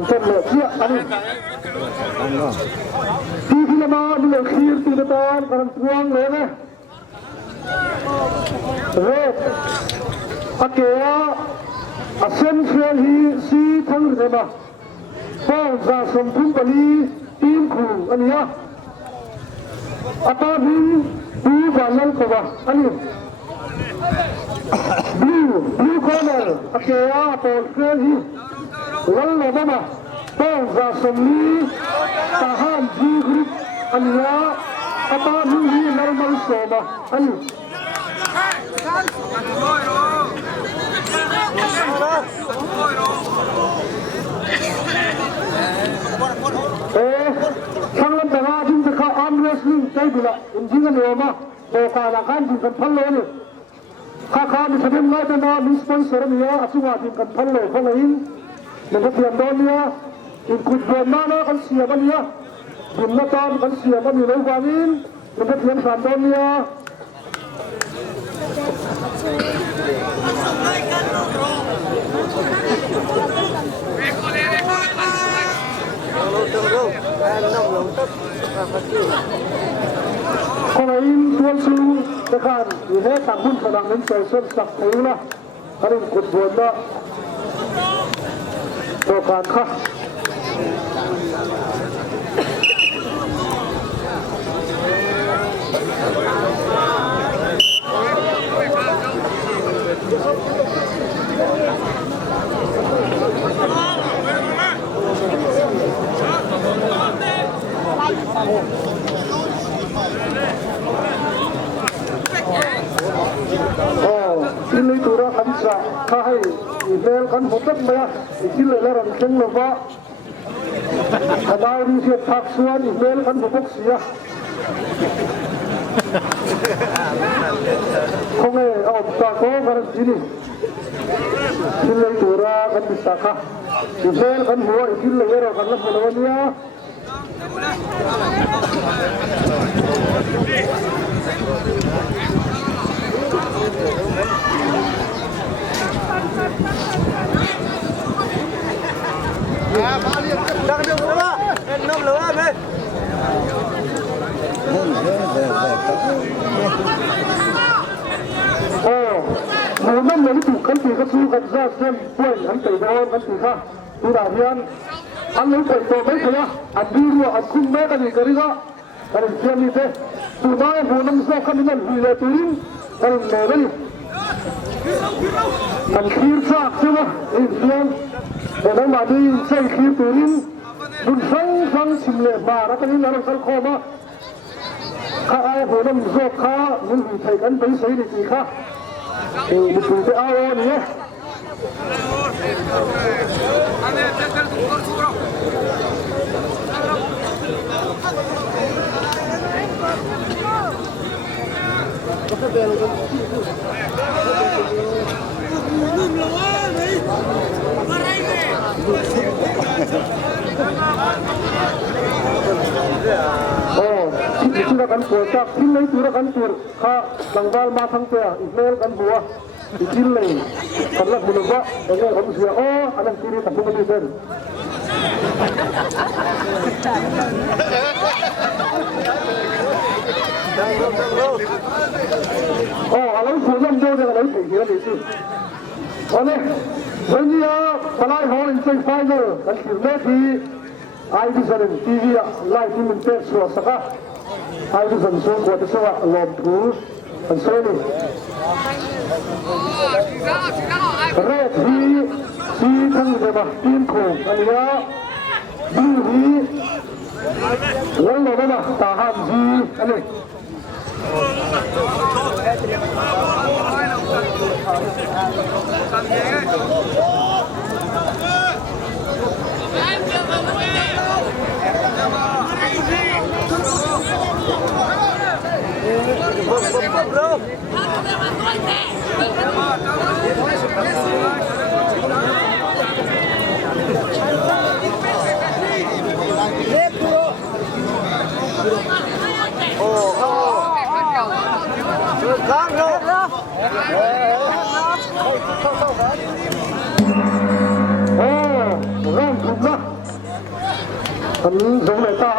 กันต้นเลยเนี่ยอันนี้ที่ละมาดูเลยขีดตีละตอนกันพวงเลยนะเฮ้ยอาเกียอาเซนเฟลฮีซีทั้งเลยมาป้องจะสมทุนบลีทีมคู่อันนี้อาตาบินดูบ้านนั่นก็ว่าอันนี้blue corner akia Paul Crazy wala mama Paul Somni tahan G group ania ata hindi normal soma ani sangat tengah jin ka arm wrestling tay bila injingan loma boka lakan jin kan phallo niข้ามีประเด็นไล่ไปนะมีสปอนเซอร์มีอาชีวะที่กันพันเลยพันเลยมันก็เตรียมโดนเนี่ยอินคุดโดนมาแล้วกันเสียมันเนี่ยบินมาตอนกันเสียมันมีเลยกว่านี้มันก็เตรียมสามโดนเนี่ยคนไหนตัวสูงนะครับอยู่ในต่างหุ้นสนามนั้นเสียส้นสักผิวนะอันนี้กดบนนะตัวการค่ะที่เลยตัวเราคันสะข้าให้อีเมลกันหมดเลยนะอีกที่เลยแล้วเราเข่งลงว่าถ้าได้รีเสียทักส่วนอีเมลกันหมดเสียคงเอาตาโก้กันที่นี่ที่เลยตัวเรากันที่สักค่ะอีเมลกันหัวอีกที่เลยเรากันแล้วคนละวันนี้Đang được không ạ? Em nông lửa em ơi. Nếu năm lấy chủ khăn thì các chú gặp ra xem quên hắn tẩy đó hắn tẩy khác tôi đã hiền anh lấy tẩy tổ mấy thế á anh đi rồi anh khung mấy cái gì cái đó cái gì xem như thế tôi nói hồ năm sau khăn nên hủy lại tôi cái gì này đấy anh khíu sạc chứ mà anh xem để nó mà đi xây khíu tôi đun phăng chìm lệ bà nó cái gì nó sẵn khô màข้าเอาหัวน้ำโซกข้ามันอยู่ไทยกันไปใส่ดีกี่ข้ามันถูกไปเอาเนี่ยที่เรากันปวดจากที่เลยที่เรากันปวดข้าหลังบ้านมาทั้งเตียอีกเมลกันบัวอีกที่เลยกันละบุญวะแต่เนี่ยผมเสียอันนั้นที่นี่แต่ผมไม่ได้เป็นอะไรผู้นำโดนอะไรสิ่งที่นี่สิวันนี้Palaihawl in semi-final kan kirmeti Ivisan TV live in Mintet Suasaka Ivisan so kuat sewa lom terus dan sini red hi tang deba pinkhung ania blue hi wala na tahan ji aniร่างถูกนะ อันนี้สงเลยตา